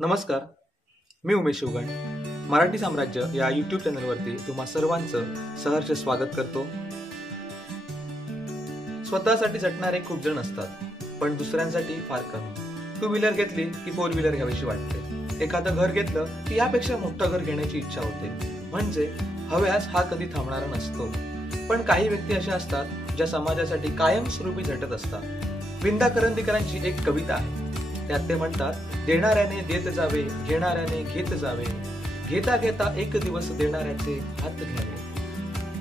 नमस्कार, मी उमेश शिवगण. मराठी साम्राज्य या यूट्यूब चॅनलवरती तुम्हा सर्वांचं सहर्ष स्वागत करतो. स्वतःसाठी झटणारे खूप जण असतात, पण दुसऱ्यांसाठी फार कमी. टू व्हीलर घेतली की फोर व्हीलर घ्यावीशी वाटते. एखादं घर घेतलं की यापेक्षा मोठं घर घेण्याची इच्छा होते. म्हणजे हव्यास हा कधी थांबणारा नसतो. पण काही व्यक्ती अशा असतात ज्या समाजासाठी कायमस्वरूपी झटत असतात. विंदा करंदीकरांची एक कविता आहे. त्यात ते म्हणतात, देणाऱ्याने देत जावे, घेणाऱ्याने घेत जावे, घेता घेता एक दिवस देणाऱ्याचे हात घ्यावे.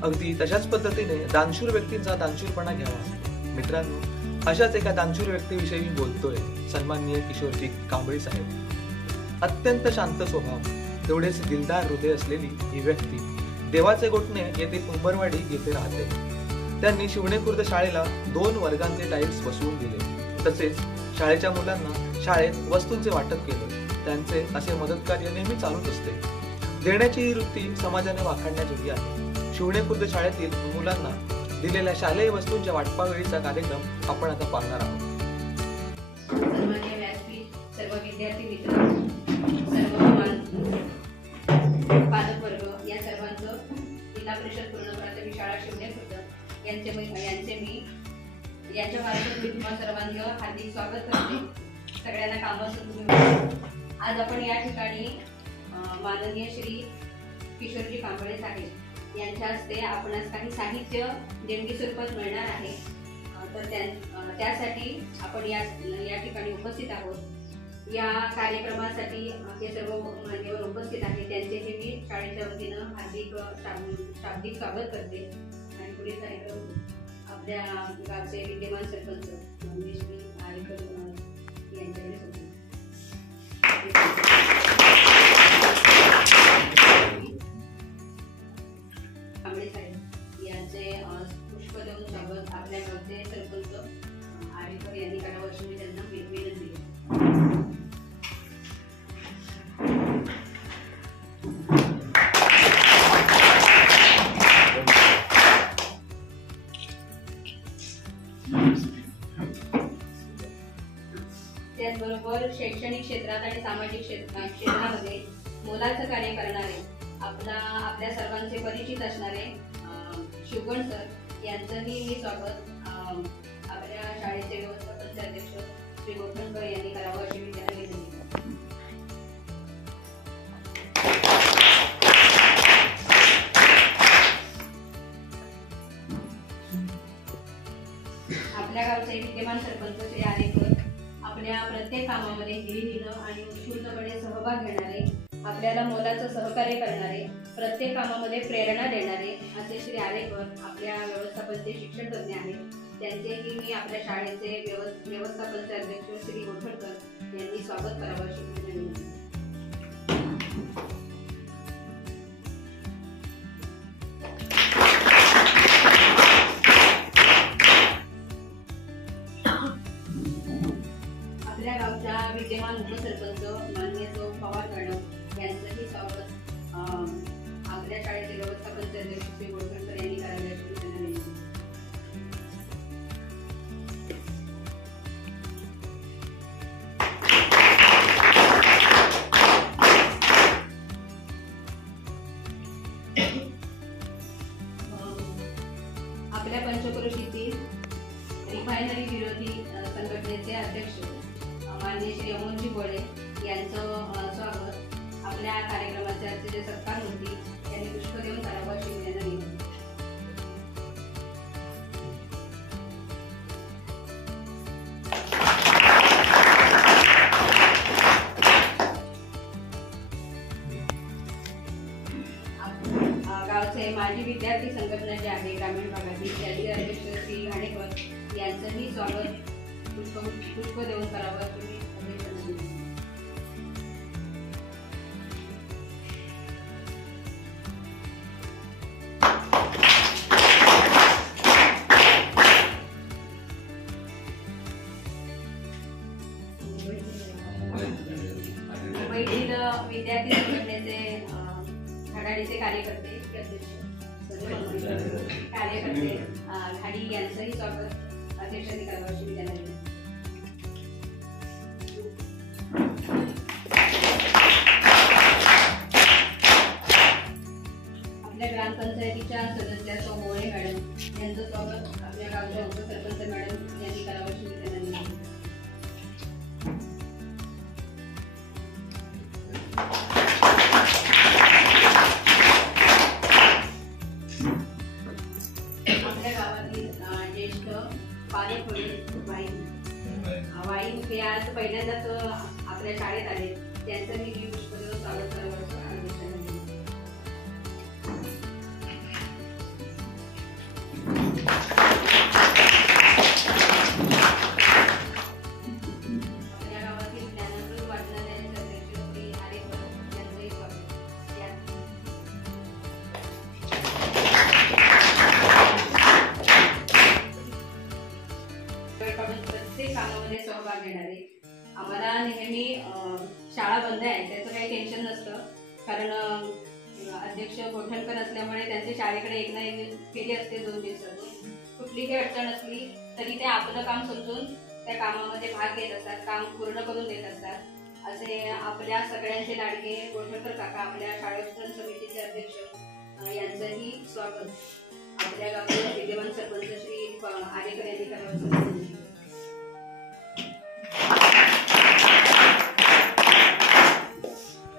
अगदी तशाच पद्धतीने दानशूर व्यक्तींचा दानशूरपणा घ्यावा. मित्रांनो, अशाच एका दानशूर व्यक्तीविषयी बोलतोय, सन्माननीय किशोरजी कांबळे साहेब. अत्यंत शांत स्वभाव, तेवढेच दिलदार हृदय असलेली ही व्यक्ती देवाचे गोठणे येथील उंबरवाडी येथे राहते. त्यांनी शिवणे खुर्द शाळेला 2 वर्गांचे टाईल्स बसवून दिले. तसेच शाळेच्या मुलांना शाळेत वस्तूंचे वाटप केले. त्यांचे असे मदत कार्य नेहमी चालूच असते. देण्याची ही वृत्ती समाजाने वाखाणण्याजोगी आहे. शिवणे खुर्द शाळेतील मुलांना दिलेल्या शालेय वस्तूंच्या वाटपावेळीचा कार्यक्रम आपण आता पाहणार आहोत. सन्माननीय व्यासपीठ, सर्व विद्यार्थी मित्र, सर्व पालक वर्ग या सर्वांचं जिल्हा परिषद पूर्ण प्राथमिक शाळा शिवणे खुर्द यांचे मी यांच्या मार्फत मी तुम्हा सर्वांचं हार्दिक स्वागत करते. सगळ्यांना कामासून तुम्ही आज आपण या ठिकाणी माननीय श्री किशोरजी कांबळे साहेब यांच्या हस्ते आपणास काही साहित्य देणगी स्वरूपात मिळणार आहे. तर त्यासाठी आपण या ठिकाणी उपस्थित आहोत. या कार्यक्रमासाठी हे सर्व मान्यवर उपस्थित आहेत. त्यांचे हे मी शाळेच्या वतीनं हार्दिक शाब्दिक स्वागत करते. आणि पुढील कार्यक्रम आपल्या गावचे विद्यमान सरपंच श्री आरेकर यांच्याकडे सोडतो. कांबळे साहेब यांचे पुष्प देऊन स्वागत आपल्या गावचे सरपंच आरेकर यांनी करावं अशी मी त्यांना विनंती केली. त्याचबरोबर शैक्षणिक क्षेत्रात आणि सामाजिक क्षेत्रामध्ये मोलाचं कार्य करणारे आपल्या सर्वांचे परिचित असणारे शिवगण सर यांचंही मी स्वागत आपल्या शाळेचे व्यवस्थापन अध्यक्ष श्री गोठणकर यांनी करावं अशी मी त्यांना विनंती करते. आपल्या गावचे विद्यमान सरपंच श्री आरेकर आपल्या प्रत्येक कामामध्ये हिरीरीनं आणि उत्स्फूर्तपणे सहभाग घेणारे, आपल्याला मोलाचं सहकार्य करणारे, प्रत्येक कामामध्ये प्रेरणा देणारे असे श्री आरेकर आपल्या व्यवस्थापनचे शिक्षण तज्ञ आहेत. त्यांचेही मी आपल्या शाळेचे व्यवस्थापनचे अध्यक्ष श्री गोठणकर यांनी स्वागत करावं अशी विनंती. आपल्या गावच्या विद्यमान उपसरपंच माननीय पवार मॅडम यांचंही स्वागत आपल्या शाळेचे व्यवस्थापन अध्यक्ष श्री गोठणकर यांनी करावे अशी त्यांना विनंती. आपल्या पंचक्रोशीतील रिफायनरी विरोधी संघटनेचे अध्यक्ष माननीय श्री अमोलजी गोळे यांचं स्वागत आपल्या कार्यक्रमाचे आजचे जे सत्कार होती त्यांनी पुष्प देऊन करावं अशी त्यांना विनंती. गावचे माजी विद्यार्थी संघटना जे आहे ग्रामीण भागातील त्याचे अध्यक्ष श्री घाणेकर यांचंही स्वागत पुष्प देऊन करावं तुम्ही मुंबईतील विद्यार्थी संघटनेचे घाडी कार्यकर्ते घाडी यांचंही स्वागत अध्यक्षांनी करावं अशी मी त्यांना विनंती. आपल्या गावातील ज्येष्ठ पालकवडील वाईन हे आज पहिल्यांदाच आपल्या शाळेत आले. त्यांचं मी पुष्पदेव स्वागत करावं. आपल्या गावातील ज्ञानामृत वाचनालयाचे अध्यक्ष श्री आरेकर यांचंही स्वागत. प्रत्येक कामामध्ये सहभाग घेणारे. आम्हाला नेहमी शाळा बंद आहे त्याचं काही टेन्शन नसतं, कारण अध्यक्ष गोठणकर असल्यामुळे त्यांच्या शाळेकडे एक ना एक फेरी असते 2 दिवसातून. कुठली काही अडचण असली तरी ते आपलं काम समजून त्या कामामध्ये भाग घेत असतात, काम पूर्ण करून देत असतात. असे आपल्या सगळ्यांचे लाडके गोठणकर काका आपल्या शाळोत्सव समितीचे अध्यक्ष यांचंही स्वागत आपल्या गावातील विद्यमान सरपंच श्री आरेकर यांनी करावं.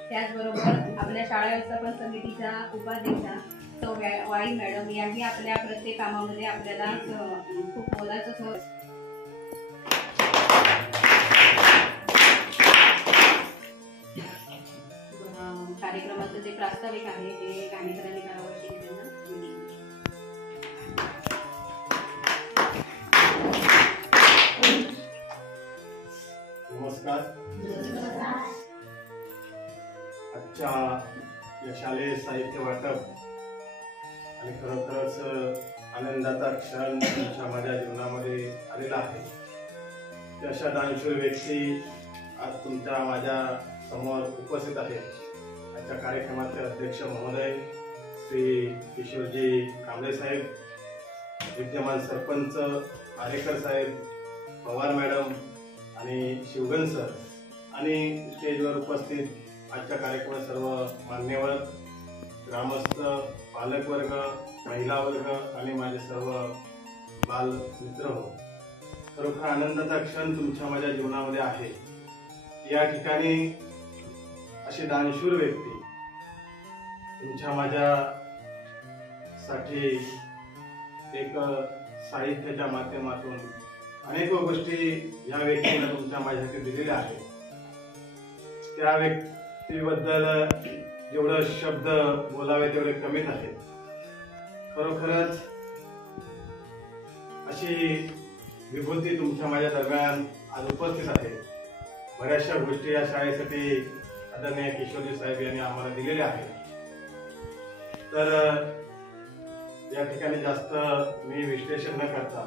त्याचबरोबर आपल्या शाळा व्यवस्थापन समितीच्या उपाध्यक्षा सौ वाई मॅडम यांनी आपल्या प्रत्येक कामामध्ये आपल्याला खूप मोलाचं कार्यक्रमाचं जे प्रास्ताविक आहे ते गाणेकरांनी करावं अशी नमस्कार. आजच्या या शालेय साहित्य वाटप आणि खरोखरच आनंदाचा क्षण तुमच्या माझ्या जीवनामध्ये आलेला आहे. अशा दानशूर व्यक्ती आज तुमच्या माझ्या समोर उपस्थित आहेत. आजच्या कार्यक्रमाचे अध्यक्ष महोदय श्री किशोरजी कांबळे साहेब, विद्यमान सरपंच आरेकर साहेब, पवार मॅडम आणि शिवगण सर, आणि स्टेजवर उपस्थित आजच्या कार्यक्रमात सर्व मान्यवर, ग्रामस्थ, पालकवर्ग, महिला वर्ग आणि माझे सर्व बाल मित्र हो. खरोखर आनंदाचा क्षण तुमच्या माझ्या जीवनामध्ये आहे. या ठिकाणी अशी दानशूर व्यक्ती तुमच्या माझ्यासाठी एक साहित्याच्या माध्यमातून अनेक गोष्टी या व्यक्तीने तुमच्या माझ्यासाठी दिलेल्या आहेत. त्या व्यक्तीबद्दल जेवढं शब्द बोलावे तेवढे कमीच आहेत. खरोखरच अशी विभूती तुमच्या माझ्या दरम्यान आज उपस्थित आहे. बऱ्याचशा गोष्टी या शाळेसाठी आदरणीय किशोरजी साहेब यांनी आम्हाला दिलेल्या आहेत. तर या ठिकाणी जास्त मी विश्लेषण न करता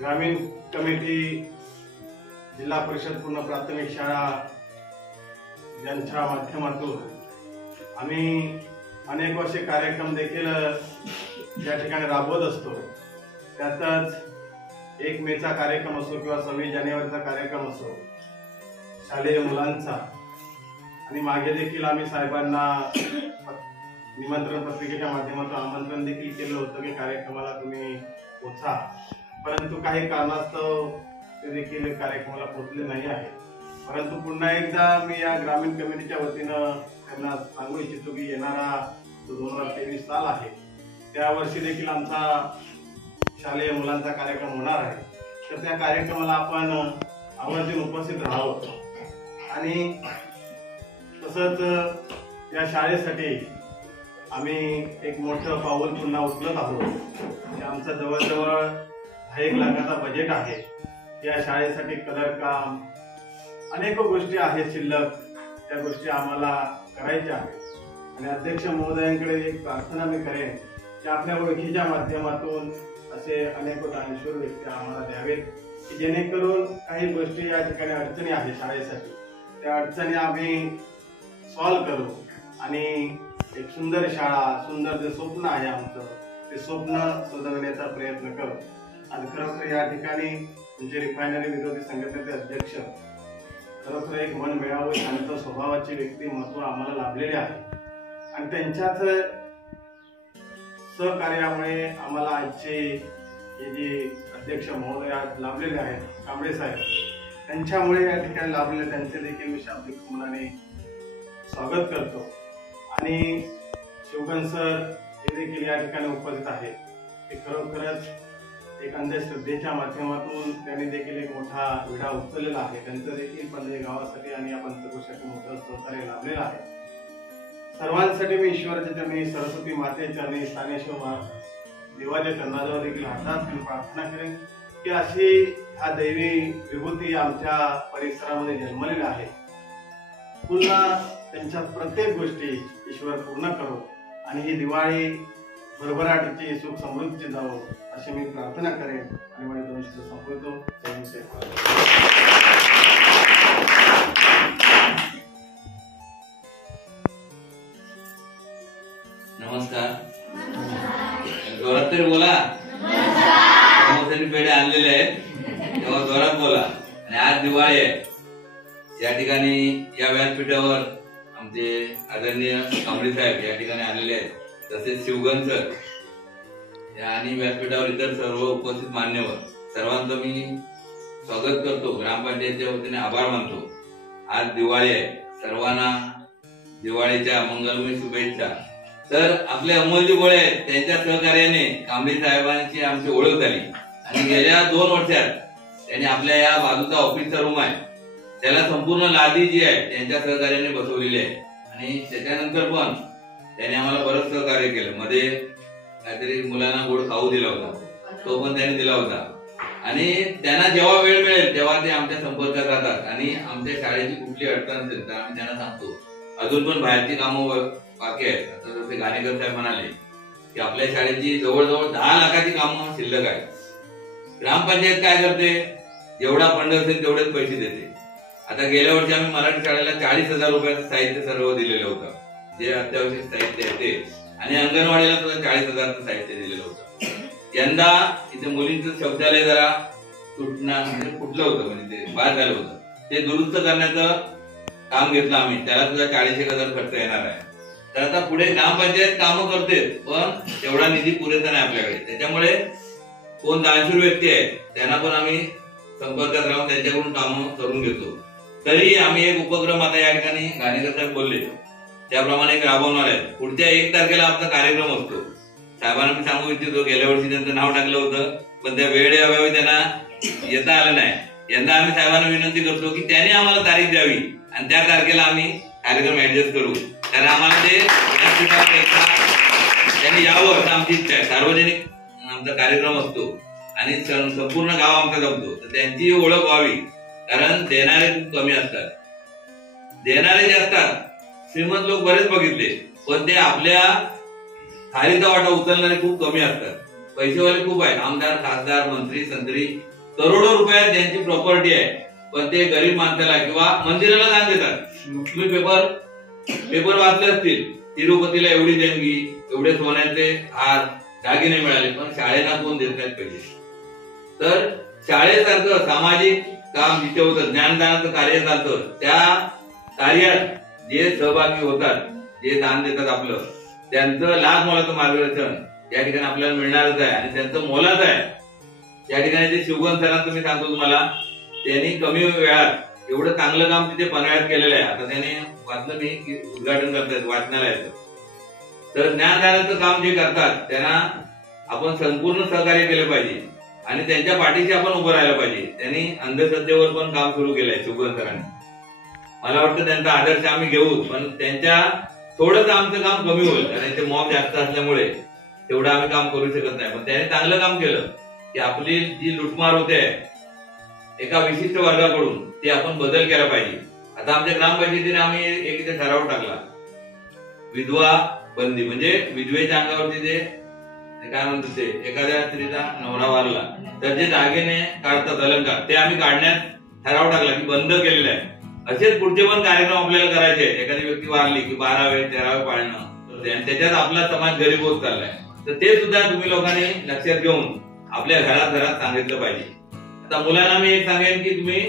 ग्रामीण कमिटी, जिल्हा परिषद पूर्ण प्राथमिक शाळा यांच्या माध्यमातून आम्ही अनेक असे कार्यक्रम देखील या ठिकाणी राबवत असतो. त्यातच 1 मेचा कार्यक्रम असो किंवा 26 जानेवारीचा कार्यक्रम असो शालेय मुलांचा, आणि मागे देखील आम्ही साहेबांना निमंत्रण पत्रिकेच्या माध्यमातून आमंत्रण देखील केलं होतं की कार्यक्रमाला तुम्ही पोचा, परंतु काही कारणास्तव ते देखील कार्यक्रमाला पोहोचले नाही आहे. परंतु पुन्हा एकदा मी या ग्रामीण कमिटीच्या वतीनं त्यांना सांगू इच्छितो की येणारा 2023 साल आहे, त्या वर्षी देखील आमचा शालेय मुलांचा कार्यक्रम होणार आहे. तर त्या कार्यक्रमाला आपण आवर्जून उपस्थित राहावं. आणि तसंच या शाळेसाठी आम्ही एक मोठं पाऊल पुन्हा उचलत आहोत. आमचं जवळजवळ 1 लाखाचा बजेट आहे. या शाळेसाठी कलर काम, अनेक गोष्टी आहेत शिल्लक, त्या गोष्टी आम्हाला करायच्या आहेत. आणि अध्यक्ष महोदयांकडे एक प्रार्थना मी करेन की आपल्या ओळखीच्या माध्यमातून असे अनेक दानशूर व्यक्ती आम्हाला द्यावेत की जेणेकरून काही गोष्टी या ठिकाणी अडचणी आहेत शाळेसाठी, त्या अडचणी आम्ही सॉल्व्ह करू आणि एक सुंदर शाळा, सुंदर जे स्वप्न आहे आमचं, ते स्वप्न सजवण्याचा प्रयत्न करू. आणि खरोखर या ठिकाणी तुमचे रिफायनरी विरोधी संघटनेचे अध्यक्ष खरोखर एक मन मिळावं शांत स्वभावाची व्यक्तिमत्व आम्हाला लाभलेले आहे. आणि त्यांच्याच सहकार्यामुळे आम्हाला आजचे हे जे अध्यक्ष महोदय आज लाभलेले आहेत कांबळे साहेब, त्यांच्यामुळे या ठिकाणी लाभलेले त्यांचे देखील मी शाब्दिक मनाने स्वागत करतो आणि शिवगण सर हे देखील या ठिकाणी उपस्थित आहेत. ते खरोखरच एक अंधश्रद्धेच्या माध्यमातून त्यांनी देखील एक मोठा विडा उचललेला आहे. त्यांचं देखील पंधरे गावासाठी आणि या पंचकोशासाठी मोठं सहकार्य लाभलेलं आहे. सर्वांसाठी मी ईश्वराच्या चरणी, सरस्वती मातेच्या चरणी, स्थानेश्वर देवाच्या चरणाजवळ देखील हातात घेऊन प्रार्थना करेन की अशी हा दैवी विभूती आमच्या परिसरामध्ये जन्मलेल्या आहे. पुन्हा त्यांच्या प्रत्येक गोष्टी ईश्वर पूर्ण करो आणि ही दिवाळी भरभराटीची सुख समृद्धीची जावो अशी मी प्रार्थना करेन आणि माझे 2 शब्द संपवतो. नमस्कार. जोरात तरी बोला. समोसेने पेढे आणलेले आहेत तेव्हा जोरात बोला. आणि आज दिवाळी आहे. या ठिकाणी या व्यासपीठावर आमचे आदरणीय कांबळे साहेब या ठिकाणी आलेले आहेत, तसेच शिवगण सर आणि व्यासपीठावर इतर सर्व उपस्थित मान्यवर सर्वांचं मी स्वागत करतो. ग्रामपंचायतच्या वतीने आभार मानतो. आज दिवाळी आहे. सर्वांना दिवाळीच्या मंगलमय शुभेच्छा. तर आपले अमोलजी गोळे आहेत, त्यांच्या सहकार्याने कांबळे साहेबांची आमची ओळख झाली आणि गेल्या 2 वर्षात त्यांनी आपल्या या बाजूचा ऑफिसचा रूम आहे त्याला संपूर्ण लादी जी आहे त्यांच्या सहकार्याने बसवलेली आहे. आणि त्याच्यानंतर पण त्याने आम्हाला बरंच सहकार्य केलं. मध्ये काहीतरी मुलांना गोड खाऊ दिला होता, तो पण त्याने दिला होता. आणि त्यांना जेव्हा वेळ मिळेल तेव्हा ते आमच्या संपर्कात राहतात आणि आमच्या शाळेची कुठली अडचण असेल तर आम्ही त्यांना सांगतो. अजून पण बाहेरची कामं बाकी आहेत. आता जसे गाणेकर साहेब म्हणाले की आपल्या शाळेची जवळजवळ 10 लाखाची कामं शिल्लक आहेत. ग्रामपंचायत काय करते, जेवढा फंड असेल तेवढेच पैसे देते. आता गेल्या वर्षी आम्ही मराठी शाळेला 40,000 रुपयाचं साहित्य सर्व दिलेलं होतं, जे अत्यावश्यक साहित्य आहे ते. आणि अंगणवाडीला सुद्धा 40,000चं साहित्य दिलेलं होतं. यंदा इथे मुलींचं शौचालय जरा फुटलं होतं, म्हणजे ते बाद झालं होतं. ते दुरुस्त करण्याचं काम घेतलं आम्ही. त्याला सुद्धा 40,000 खर्च येणार आहे. तर आता पुढे ग्रामपंचायत कामं करते पण तेवढा निधी पुरेसा नाही आपल्याकडे. त्याच्यामुळे कोण दानशूर व्यक्ती आहे त्यांना पण आम्ही संपर्कात राहून त्यांच्याकडून कामं करून घेतो. तरी आम्ही एक उपक्रम आता या ठिकाणी गाणेकर साहेब बोलले त्याप्रमाणे एक राबवणार आहे. पुढच्या 1 तारखेला आमचा कार्यक्रम असतो. साहेबांना मी सांगू इच्छितो, गेल्या वर्षी त्यांचं नाव टाकलं होतं पण त्या वेळेअभावी त्यांना येता आलं नाही. यंदा आम्ही साहेबांना विनंती करतो की त्यांनी आम्हाला तारीख द्यावी आणि त्या तारखेला आम्ही कार्यक्रम ऍडजस्ट करू. तर आम्हाला ते त्यांनी यावं असं आमची इच्छा आहे. सार्वजनिक आमचा कार्यक्रम असतो आणि संपूर्ण गाव आमचा जमतो, तर त्यांची ओळख व्हावी. कारण देणारे खूप कमी असतात. देणारे जे असतात श्रीमंत लोक बरेच बघितले पण ते आपल्या थाळीचा वाटा उचलणारे खूप कमी असतात. पैसेवाले खूप आहेत. आमदार, खासदार, मंत्री, संत्री, करोडो रुपयात ज्यांची प्रॉपर्टी आहे पण ते गरीब माणसाला किंवा मंदिराला दान देतात. तुम्ही पेपर वाचले असतील, तिरुपतीला एवढी देणगी, एवढे सोन्याचे हार दागिने मिळाले पण शाळेला कोण देत नाहीत पैसे. तर शाळेसारखं सामाजिक काम जिथे होतं, ज्ञानदानाचं कार्य चालतं, त्या कार्यात जे सहभागी होतात, जे दान देतात आपलं, त्यांचं लाख मोलाचं मार्गदर्शन या ठिकाणी आपल्याला मिळणारच आहे आणि त्यांचं मोलाचं आहे. या ठिकाणी ते शिवगण सरांचं मी सांगतो तुम्हाला, त्यांनी कमी वेळात एवढं चांगलं काम तिथे पन्हाळ्यात केलेलं आहे. आता त्यांनी वाचलं मी उद्घाटन करतात वाचनालयाचं. तर ज्ञानदानाचं काम जे करतात त्यांना आपण संपूर्ण सहकार्य केलं पाहिजे आणि त्यांच्या पाठीशी आपण उभं राहायला पाहिजे. त्यांनी अंधश्रद्धेवर पण काम सुरू केलंय शिवगण सरांनी. मला वाटतं त्यांचा आदर्श आम्ही घेऊ पण त्यांच्या थोडंच आमचं काम कमी होईल कारण ते मॉब जास्त असल्यामुळे तेवढं आम्ही काम करू शकत नाही. पण त्यांनी चांगलं काम केलं की आपली जी लुटमार होते एका विशिष्ट वर्गाकडून ते आपण बदल केला पाहिजे. आता आमच्या ग्रामपंचायतीने आम्ही एक इथे ठराव टाकला, विधवा बंदी, म्हणजे विधवेच्या अंगावरती जे काय म्हणतो ते एखाद्या स्त्रीचा नवरा वारला तर जे दागिने काढतात अलंकार ते आम्ही काढण्यात ठराव टाकला की बंद केलेला आहे. असेच पुढचे पण कार्यक्रम आपल्याला करायचे. एखादी व्यक्ती वारली की 12वे 13वे पाळणं आणि त्याच्यात आपला समाज गरीब होत चाललाय. तर ते सुद्धा तुम्ही लोकांनी लक्षात घेऊन आपल्या घरात सांगितलं पाहिजे. आता मुलांना मी एक सांगेन की तुम्ही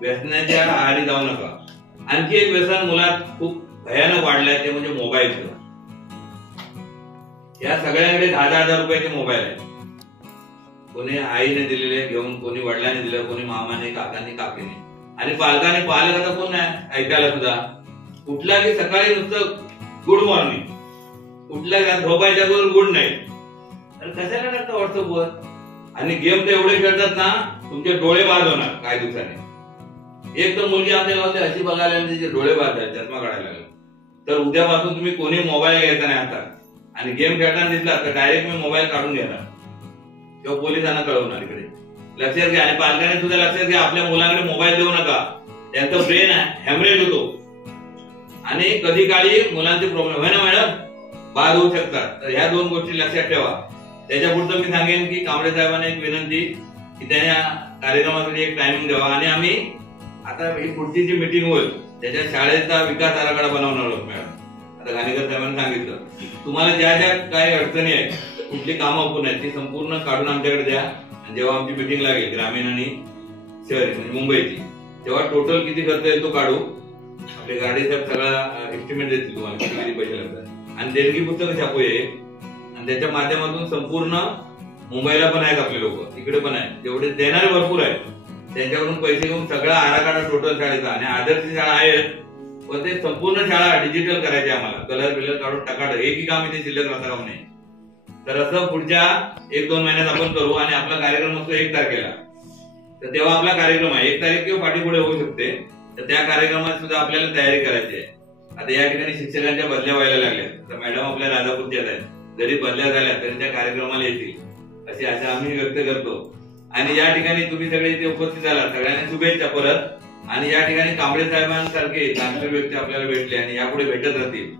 व्यसनाच्या आहारी जाऊ नका. आणखी एक व्यसन मुलात खूप भयानक वाढलंय ते म्हणजे मोबाईलचं. या सगळ्यांकडे 10,000 रुपयाचे मोबाईल आहेत. कोणी आईने दिलेले घेऊन, कोणी वडिलांनी दिलं, कोणी मामाने, काकांनी, काकीने आणि पालकाने. पालक आता कोण नाही ऐकायला सुद्धा. उठला की सकाळी नुसतं गुड मॉर्निंग, उठला की झोपायच्या अगोदर गुड नाईट. तर कशाला टाकता व्हॉट्सअपवर? आणि गेम तर एवढे खेळतात ना, तुमचे डोळे बाद होणार काही दिवसांनी. एक तर मुलगी आमच्या गावातली अशी बघायला आणि तिचे डोळे बाद झाले, चष्मा काढायला लागला. तर उद्यापासून तुम्ही कोणी मोबाईल घ्यायचा नाही हातात, आणि गेम खेळताना दिसला तर डायरेक्ट मी मोबाईल काढून घेणार किंवा पोलिसांना कळवणार. इकडे लक्षात घ्या, आणि पालकांनी सुद्धा लक्षात घ्या, आपल्या मुलांकडे मोबाईल देऊ नका. त्यांचं ब्रेन हॅमरेज होतो आणि कधी काळी मुलांचे प्रॉब्लेम आहे ना मॅडम, बाद होऊ शकतात. तर ह्या 2 गोष्टी लक्षात ठेवा. त्याच्या पुढचं मी सांगेन की कांबळे साहेबांना एक विनंती की त्यांच्या कार्यक्रमासाठी एक टायमिंग द्यावा, आणि आम्ही आता ही पुढची जी मीटिंग होईल त्याच्या शाळेचा विकास आराखडा बनवणार आहोत मॅडम. आता घाणेकर साहेबांनी सांगितलं, तुम्हाला ज्या ज्या काही अडचणी आहेत, कुठली कामं अपूर्ण आहेत, ती संपूर्ण काढून आमच्याकडे द्या. आणि जेव्हा आमची मीटिंग लागेल ग्रामीण आणि शहरी म्हणजे मुंबईची, तेव्हा टोटल किती खर्च येईल तो काढू. आपले गाडी साहेब सगळा एस्टिमेट देतील तुम्हाला किती पैसे लागतात. आणि देणगी पुस्तक छापू आहे, आणि त्याच्या माध्यमातून संपूर्ण मुंबईला पण आहेत आपले लोक, इकडे पण आहेत, जेवढे देणारे भरपूर आहेत, त्यांच्याकडून पैसे घेऊन सगळा आराखडा टोटल शाळेचा. आणि आदर्श शाळा आहेत पण ते संपूर्ण शाळा डिजिटल करायची आम्हाला, कलर बिलर काढून टाकाड, एकही काम इथे शिल्लक राहता कामा नये. तर असं पुढच्या 1-2 महिन्यात आपण करू. आणि आपला कार्यक्रम असतो 1 तारखेला, तर तेव्हा आपला कार्यक्रम आहे 1 तारीख किंवा पाठीपुढे होऊ शकते. तर त्या कार्यक्रमात सुद्धा आपल्याला तयारी करायची आहे. आता या ठिकाणी शिक्षकांच्या बदल्या व्हायला लागल्या, तर मॅडम आपल्या राजापूरच्याच आहेत, जरी बदल्या झाल्या तरी त्या कार्यक्रमाला येतील अशी आशा आम्ही व्यक्त करतो. आणि या ठिकाणी तुम्ही सगळे इथे उपस्थित झाला, सगळ्यांना शुभेच्छा परत. आणि या ठिकाणी कांबळे साहेबांसारखे चांगले व्यक्ती आपल्याला भेटले आणि यापुढे भेटत राहतील,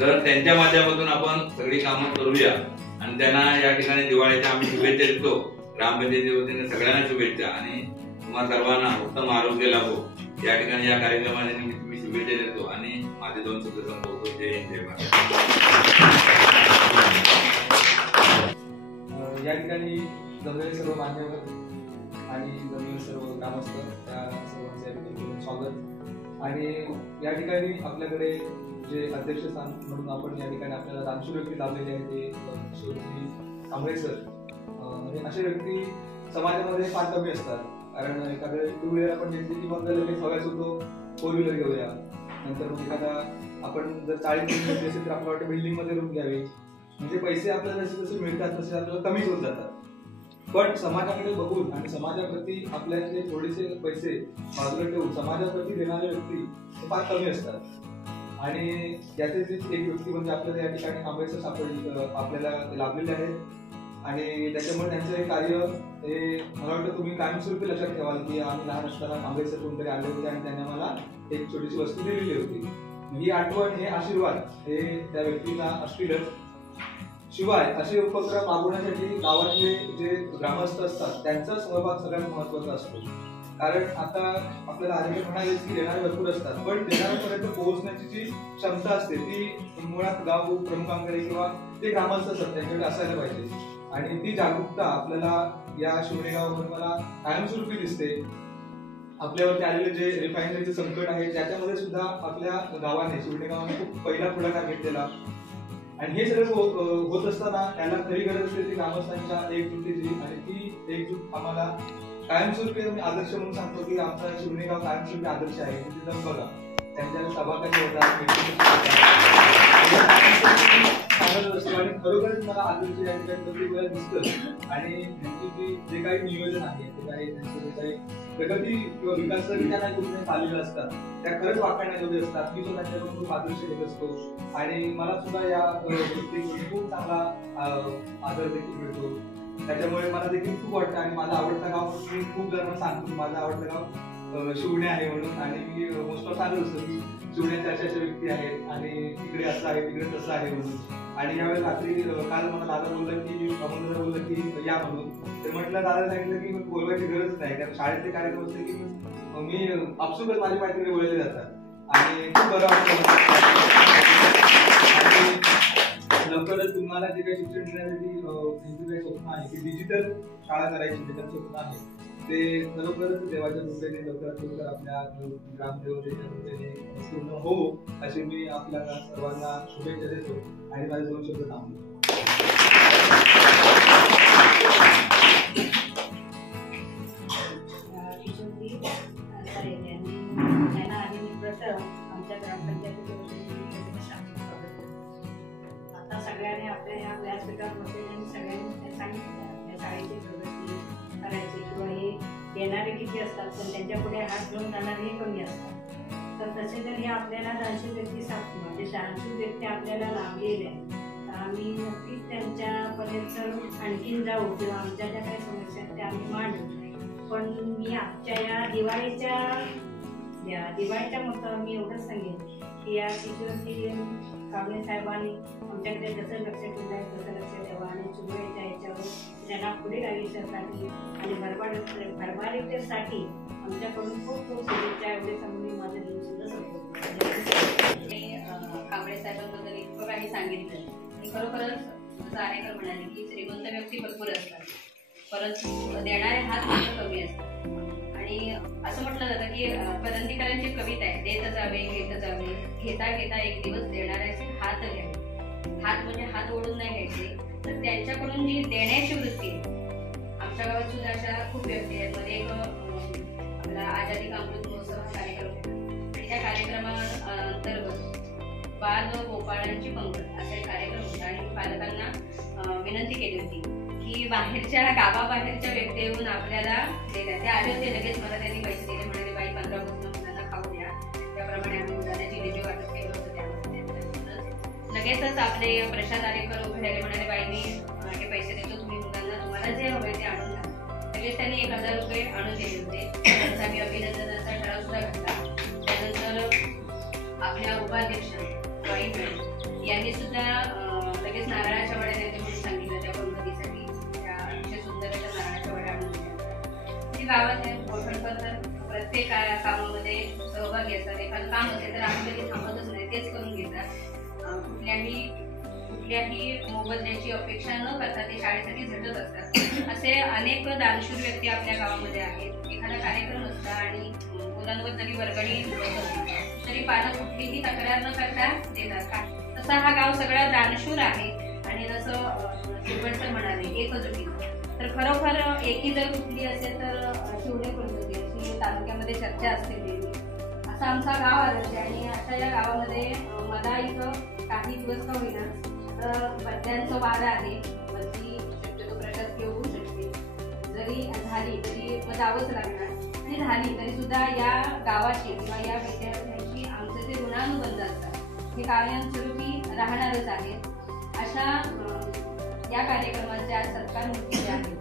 तर त्यांच्या माध्यमातून आपण सगळी कामं करूया. आणि त्यांना या ठिकाणी दिवाळीच्या आम्ही शुभेच्छा देतो. ग्रामपंचायतीच्या वतीने सगळ्यांना शुभेच्छा, आणि तुम्हा सर्वांना उत्तम आरोग्य लाभो या ठिकाणी या कार्यक्रमाने मी शुभेच्छा देतो आणि माझे 2 शब्द संपवतो. जय हिंद, जय महाराष्ट्र. या ठिकाणी जमलेले सर्व मान्यवर आणि जमलेले सर्व ग्रामस्थ, त्या सर्वांचे या ठिकाणी स्वागत. आणि या ठिकाणी आपल्याकडे जे अध्यक्षस्थान म्हणून आपण या ठिकाणी आपल्याला दानशूर व्यक्ती लाभलेले आहेत, ते शिवजी कांबळे सर. असे व्यक्ती समाजामध्ये फार कमी असतात. कारण एखादं 2 व्हीलर आपण घेतली की मग लगेच हव्यास होतो 4 व्हीलर घेऊया. नंतर मग एखादा आपण जर 40 घेतली असेल तर आपल्याला वाटतं बिल्डिंग मध्ये रूम घ्यावी. म्हणजे पैसे आपल्याला जसे जसे मिळतात तसे आपल्याला कमीच होत जातात. पण समाजाकडे बघून आणि समाजाप्रती आपल्याचे थोडेसे पैसे बाजूला ठेवून समाजाप्रती देणारे व्यक्ती फार कमी असतात. आणि याचेच एक व्यक्ती म्हणजे आपल्याला या ठिकाणी कांबळे सर आपल्याला लाभलेले आहेत. आणि त्याच्यामुळे त्यांचं हे कार्य हे मला वाटतं तुम्ही कायमस्वरूपी लक्षात ठेवाल की आम्ही लहान असताना कांबळे सर कोणतरी आले होते आणि त्यांनी मला एक छोटीशी वस्तू दिलेली होती. ही आठवण, हे आशीर्वाद हे त्या व्यक्तीला असतीलच. शिवाय असे उपक्रम राबवण्यासाठी गावातले जे ग्रामस्थ असतात त्यांचा सहभाग सगळ्यात महत्वाचा असतो. कारण आता आपल्याला आधी म्हणाले की देणारे भरपूर असतात, पण देणाऱ्यापर्यंत पोहोचण्याची जी क्षमता असते ती मुळात गाव प्रमुखांकडे किंवा ते ग्रामस्थ असतात त्यांच्याकडे असायला पाहिजे. आणि ती जागरूकता आपल्याला या शिवणे गावामध्ये मला कायमस्वरूपी दिसते. आपल्यावरती आलेले जे रिफायनरीचे संकट आहे त्याच्यामध्ये सुद्धा आपल्या गावाने, शिवणे गावाने खूप पहिला पुढाकार घेतलेला. आणि हे सगळं होत असताना त्याला खरी गरज असते ती ग्रामस्थांच्या एकजुटीची. आणि ती एकजूट आम्हाला कायमस्वरूपी मी आदर्श म्हणून सांगतो की आमचा शिवणे गाव कायमस्वरूपी आदर्श आहे. तुम्ही जाऊन बघा, त्यांच्या सभा कशा होतात, सांगत असतो. आणि खरोखरच मला आदर्श या ठिकाणी प्रत्येक वेळेला दिसतं. आणि त्यांची जे काही नियोजन आहे, ते काही त्यांचं जे काही प्रगती किंवा विकास त्यांना कुठे चाललेलं असतात त्या खरंच वाखाणण्याजोगे असतात. मी तो त्यांच्याकडून खूप आदर्श घेत असतो. आणि मला सुद्धा या गोष्टीकडून खूप चांगला आदर देखील मिळतो. त्याच्यामुळे मला देखील खूप वाटतं. आणि माझं आवडतं गाव मी खूप जणांना सांगतो माझं आवडतं गाव शिवणे आहे म्हणून. आणि मी मोस्ट ऑफ सांगत असतो की शिवण्याच्या अशा व्यक्ती आहेत आणि तिकडे असं आहे तिकडे तसं आहे म्हणून. आणि यावेळेस रात्री काल मला दादा बोलला की अमोल बोललं की या म्हणून. तर म्हटलं दादा सांगितलं की बोलवायची गरज नाही, कारण शाळेतले कार्यक्रम असले की मी आपसुकच माझे पाय तिकडे वळले जातात आणि खूप बरं वाटतं. आणि लवकरच तुम्हाला जे काही शिक्षण देण्यासाठी त्यांचं काही स्वप्न आहे की डिजिटल शाळा करायची, जे स्वप्न आहे ते खरोखरच देवाच्या कृपेने लवकरात लवकर आपल्या ग्रामदेवतेच्या कृपेने पूर्ण हो अशी मी आपल्याला सर्वांना शुभेच्छा देतो. आणि माझे 2 शब्द थांबतो. त्यांना आधी मी प्रथम आमच्या ग्रामपंचायतीच्या त्याच्यावर बसले आणि सगळ्यांनी सांगितलं आपल्या शाळेची प्रगती करायची किंवा हे येणारे किती असतात पण त्यांच्यापुढे हात घेऊन जाणारे हे कमी असतात. तर तसे जर हे आपल्याला दानशूर व्यक्ती सापडले म्हणजे दानशूर व्यक्ती आपल्याला लाभलेले आहेत तर आम्ही नक्कीच त्यांच्यापर्यंत आणखीन जाऊ किंवा आमच्या ज्या काही समस्या आहेत त्या आम्ही मांडू. पण मी आजच्या या दिवाळीच्या मुद्द्यावर मी एवढंच सांगेन की या शिशुवृत्ती कांबळे साहेबांनी आमच्याकडे जसं लक्ष ठेवलं आहे तसं लक्ष ठेवा आणि चुगड्याच्या याच्यावर त्यांना पुढील आयुष्यासाठी आणि भरभारीसाठी आमच्याकडून खूप खूप शुभेच्छा. एवढे सांगून माझं दिन सुद्धा संपवतो. कांबळे साहेबांबद्दल इतकं काही सांगितलं की खरोखरच जसं अनेक म्हणाले की श्रीमंत व्यक्ती भरपूर असतात परंतु देणारे हात मात्र कमी असतात. आणि असं म्हटलं जातं की करंदीकरांची कविता आहे, देत जावे घेत जावे घेता घेता एक दिवस देणाऱ्याचे हात घ्यावे. हात म्हणजे हात ओढून नाही घ्यायचे तर त्यांच्याकडून जी देण्याची वृत्ती आहे. आमच्या गावात सुद्धा अशा खूप व्यक्ती आहेत. मध्ये एक आपला आजादी का अमृत महोत्सव हा कार्यक्रम होता आणि त्या कार्यक्रमाअंतर्गत बाल व गोपाळांची पंगत असा एक कार्यक्रम होता आणि पालकांना विनंती केली होती की बाहेरच्या गावाबाहेरच्या व्यक्ती येऊन आपल्याला देतात. ते आले होते लगेच मला त्यांनी पैसे दिले म्हणाले बाई 15 ऑगस्टला मुलांना खाऊ द्या. त्याप्रमाणे आम्ही मुलांना जिलेबी वाटप केलं होतं. त्यामध्ये लगेचच आपले प्रशांत आरेकर उभे राहिले म्हणाले बाई मी हे पैसे देतो तुम्ही मुलांना तुम्हाला जे हवे ते आणून द्या. लगेच त्यांनी 1000 रुपये आणून दिले होते. त्यांचा मी अभिनंदनाचा ठराव सुद्धा घातला. त्यानंतर आपल्या उपाध्यक्ष बाई मॅडम यांनी सुद्धा लगेच नारळाच्या वड्या देते म्हणून सांगितलं त्या पंगतीसाठी. त्या अतिशय सुंदर अशा नारळाच्या वड्या आणून दिल्या. गावात गोठणकर प्रत्येक कामामध्ये सहभागी असतात. एखादं काम असेल तर आम्ही कधी थांबतच नाही, तेच करून घेतात. कुठल्याही मोबदल्याची अपेक्षा न करता ते शाळेसाठी झटत असतात. असे अनेक दानशूर व्यक्ती आपल्या गावामध्ये आहेत. एखादा कार्यक्रम असता आणि मुलांवर जरी वर्गणी बसत तरी पालक कुठलीही तक्रार न करता देतात. तसा हा गाव सगळा दानशूर आहे. आणि जसं शिवगड म्हणाले एकजुटी तर खरोखर एकी जर कुठली असेल तर शिवडे पद्धती अशी तालुक्यामध्ये चर्चा असते नेहमी. असा आमचा गाव आदर्श आहे. आणि अशा या गावामध्ये मला इथं काही दिवस का होईना तर पद्यांचं वाद आहे. वरती शक्यतो प्रशासकीय होऊ शकते. जरी झाली तरी जावंच लागणार आणि झाली तरी सुद्धा या गावाची किंवा या विद्यार्थ्यांची आमचे जे ऋणानुबंध असतात हे कायमस्वरूपी राहणारच आहे. अशा या कार्यक्रमाचे आज सत्कार मूर्ती जे आहेत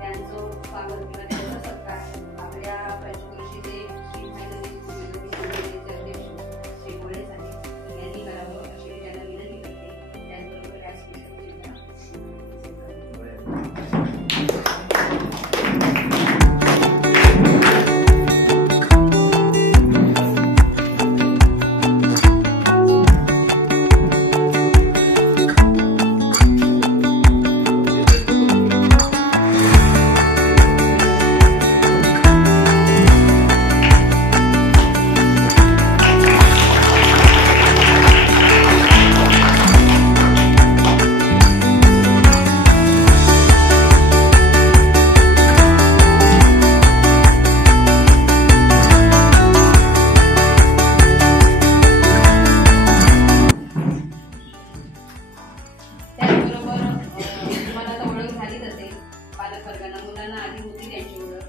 त्यांचं स्वागत किंवा त्यांचा सत्कार आपल्या पंचकृषीचे श्री कोळे साहेब यांनी करावं अशी त्यांना विनंती करते. त्याचबरोबर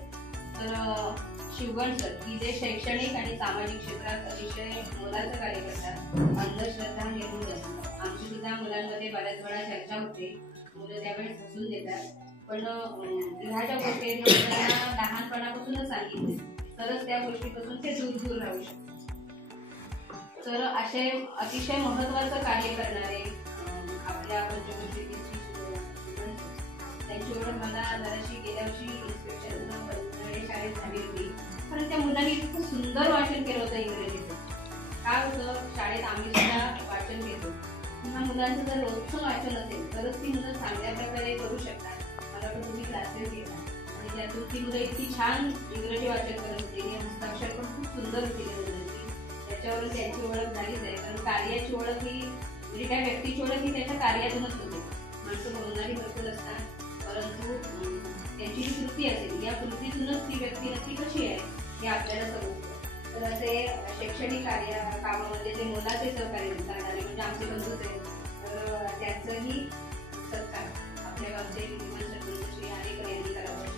शिवगण सर की जे शैक्षणिक आणि सामाजिक क्षेत्रात अतिशय मोलाचं कार्य करतात. अंधश्रद्धा निर्मूलन आमची सुद्धा मुलांमध्ये बऱ्याच वेळा चर्चा होते. मुलं त्यावेळेस हसून देतात पण ह्या गोष्टी मुलांना लहानपणापासूनच सांगितले तरच त्या गोष्टीपासून ते दूर राहू शकतात. तर असे अतिशय महत्वाचं कार्य करणारे आपल्या पंचकृषीतील त्यांची ओळख मला जराशी गेल्या वर्षी इन्स्पेक्शन शाळेत झाली होती. कारण त्या मुलांनी इतकं सुंदर वाचन केलं होतं इंग्रजीचं. काय होतं शाळेत आम्ही सुद्धा वाचन घेतो. ह्या मुलांचं जर रोजचं वाचन असेल तरच ती मुलं चांगल्या प्रकारे करू शकतात. मला वाटतं तुम्ही क्लासेस घेता आणि त्यातून ती मुलं इतकी छान इंग्रजी वाचन करत होती. हस्ताक्षर पण खूप सुंदर होती मुलांची. त्याच्यावरून त्यांची ओळख झालीच आहे. कारण कार्याची ओळख ही म्हणजे त्या व्यक्तीची ओळख ही त्याच्या कार्यातूनच होते. माणसं बोलणारी भरपूर असतात परंतु त्यांची जी कृती असेल या कृतीतूनच ती व्यक्ती नक्की कशी आहे हे आपल्याला समजतं. तर असे शैक्षणिक कामामध्ये जे मोलाचे सहकार्य करणारे म्हणजे आमचे बंधूच आहेत तर त्यांचंही सत्कार आमचे विद्यमान सरपंच श्री आरेकर यांनी करावं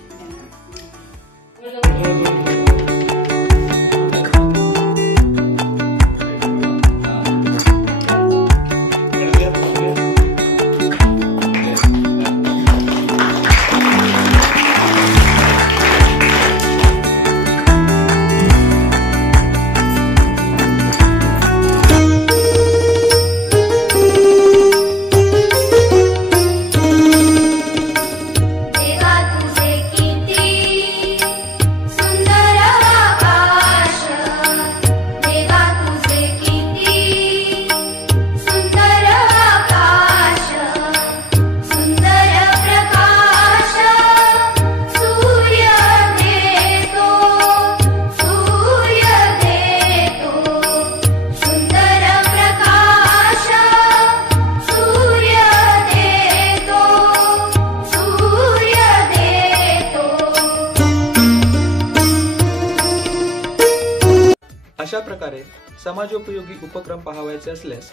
अशा प्रकारे समाजोपयोगी उपक्रम पाहावयाचे असल्यास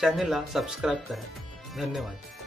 चॅनेलला सबस्क्राईब करा. धन्यवाद.